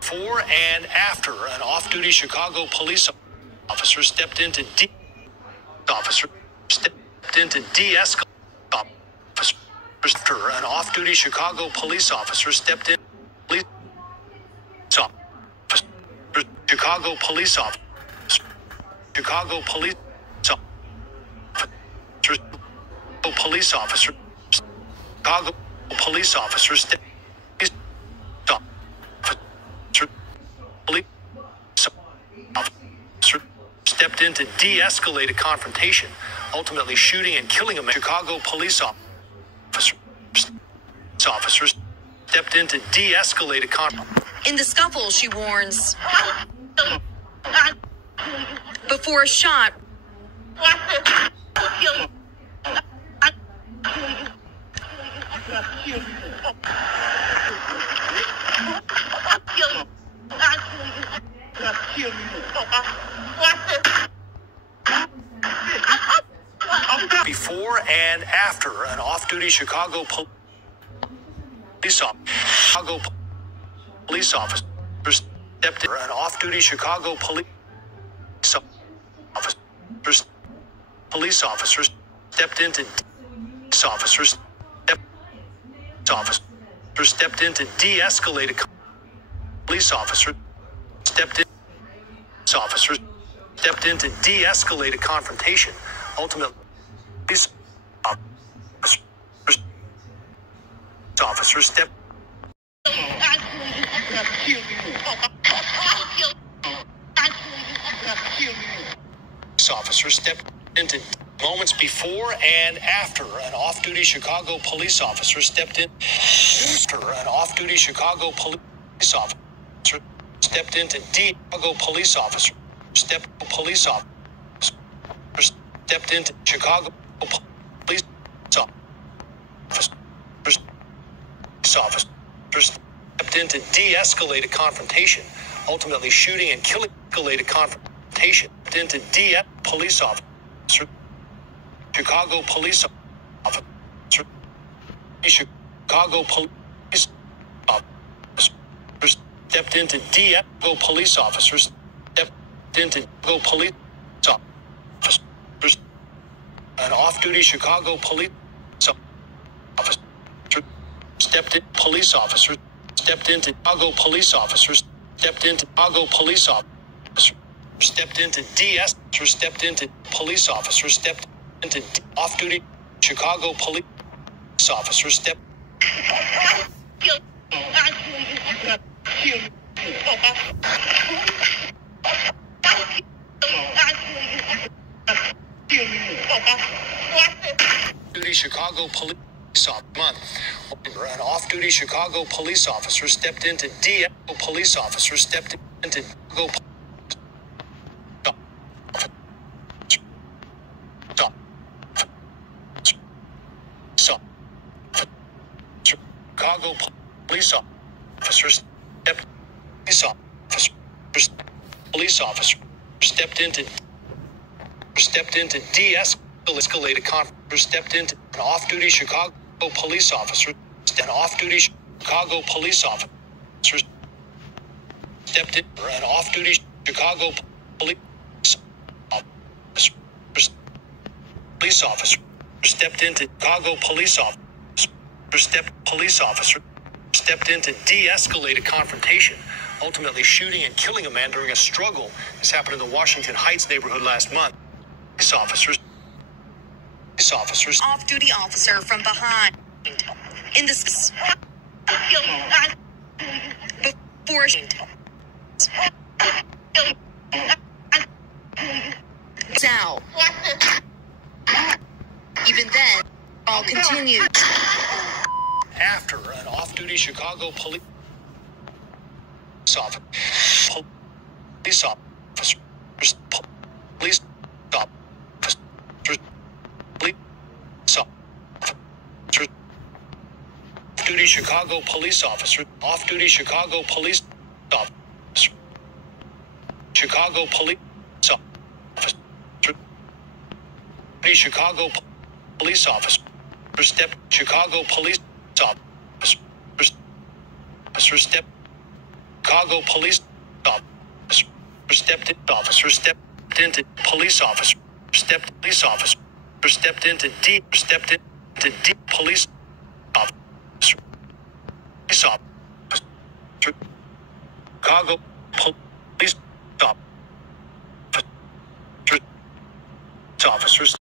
Before and after an off-duty Chicago police officer stepped in to de-escalate. After an off-duty Chicago police officer stepped in. Chicago police officer. Chicago police officer. Chicago police officer stepped in to de-escalate a confrontation, ultimately shooting and killing a man. Chicago police officers stepped in to de-escalate a confrontation. In the scuffle, she warns, before a shot before and after an off-duty Chicago police officer stepped in. An off-duty Chicago police officers stepped into stepped in to de-escalate a police officer stepped in to de-escalate a confrontation, ultimately police officers stepped into moments before and after an off-duty Chicago police officer stepped in. After an off-duty Chicago police officer stepped into Chicago police officer stepped into Chicago police officer stepped in to de-escalate a confrontation, ultimately shooting and killing. Escalate a confrontation into police officer. Chicago police officer. Chicago police officer stepped into Chicago police officers. Stepped into police officers. An off-duty Chicago police officer stepped in. Police officers stepped into Chicago police officers. Stepped into Chicago police officers. Stepped into stepped into police officers. Stepped into off-duty Chicago police officers. Stepped. Duty Chicago police month. An off-duty Chicago police officer stepped into police officer stepped into Chicago police officers stepped into de-escalate a conflict. Stepped into an off-duty Chicago police officer. An off-duty Chicago police officer stepped in. An off-duty Chicago police officer stepped into Chicago police officer. Police officer stepped in to de-escalate a confrontation, ultimately shooting and killing a man during a struggle. This happened in the Washington Heights neighborhood last month. Police officers off-duty officer from behind. In the before now. Even then, all continued. After an off-duty Chicago police officer off-duty Chicago police officer, off-duty Chicago police officer, Chicago police officer, Chicago police officer, Chicago police officer officer stepped Chicago police officer stepped into police officer stepped police officer stepped into D police officer Chicago police officers